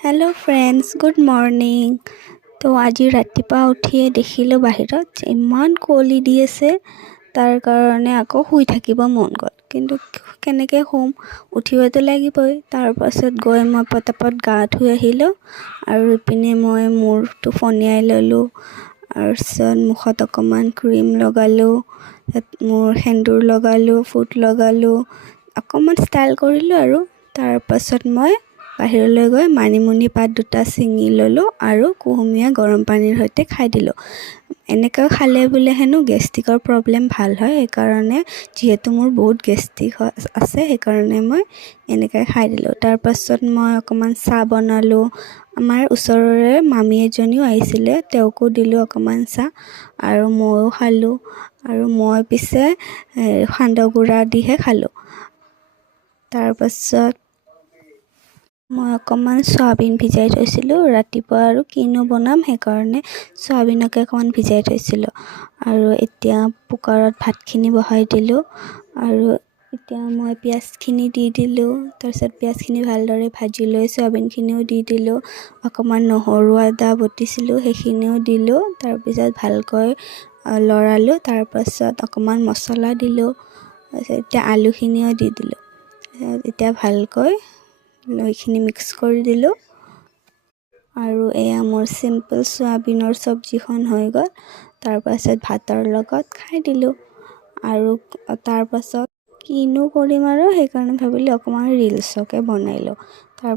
Hello' friends, good morning. তো আজি ৰাতিপুৱা উঠিয়ে দেখিলোঁ বাহিৰত যে ইমান কুঁৱলী দি আছে, তাৰ কাৰণে আকৌ শুই থাকিব মন গ'ল। কিন্তু কেনেকৈ শুম, উঠিবতো লাগিবই। তাৰপাছত গৈ মই পটাপট গা ধুই আহিলোঁ আৰু ইপিনে মই মূৰটো ফণিয়াই ল'লোঁ। তাৰপিছত মুখত অকণমান ক্ৰীম লগালোঁ, মোৰ সেন্দুৰ লগালোঁ, ফুট লগালোঁ, অকণমান ষ্টাইল কৰিলোঁ আৰু তাৰপাছত মই বাহিৰলৈ গৈ মানিমুনি পাত দুটা ছিঙি ল'লোঁ আৰু কুহুমীয়া গৰম পানীৰ সৈতে খাই দিলোঁ। এনেকৈ খালে বোলে হেনো গেষ্ট্ৰিকৰ প্ৰব্লেম ভাল হয়। সেইকাৰণে যিহেতু মোৰ বহুত গেষ্ট্ৰিক আছে, সেইকাৰণে মই এনেকৈ খাই দিলোঁ। তাৰপাছত মই অকণমান চাহ বনালোঁ। আমাৰ ওচৰৰে মামী এজনীও আহিছিলে, তেওঁকো দিলোঁ অকণমান চাহ আৰু ময়ো খালোঁ। আৰু মই পিছে সান্দহ গুড়া দিহে খালোঁ। তাৰপাছত মই অকণমান চয়াবিন ভিজাই থৈছিলোঁ ৰাতিপুৱা, আৰু কিনো বনাম সেইকাৰণে চয়াবিনকে অকণমান ভিজাই থৈছিলোঁ। আৰু এতিয়া কুকাৰত ভাতখিনি বহাই দিলোঁ আৰু এতিয়া মই পিঁয়াজখিনি দি দিলোঁ। তাৰপিছত পিঁয়াজখিনি ভালদৰে ভাজি লৈ চয়াবিনখিনিও দি দিলোঁ। অকণমান নহৰু আদা বটিছিলোঁ, সেইখিনিও দিলোঁ। তাৰপিছত ভালকৈ লৰালোঁ। তাৰপাছত অকণমান মছলা দিলোঁ। তাৰপিছত এতিয়া আলুখিনিও দি দিলোঁ। এতিয়া ভালকৈ এইখিনি মিক্স কৰি দিলোঁ আৰু এয়া মোৰ চিম্পল চয়াবিনৰ চব্জিখন হৈ গ'ল। তাৰপাছত ভাতৰ লগত খাই দিলোঁ। আৰু তাৰপাছত কিনো কৰিম আৰু সেইকাৰণে ভাবিলোঁ অকণমান ৰিলচকে বনাই লওঁ। তাৰ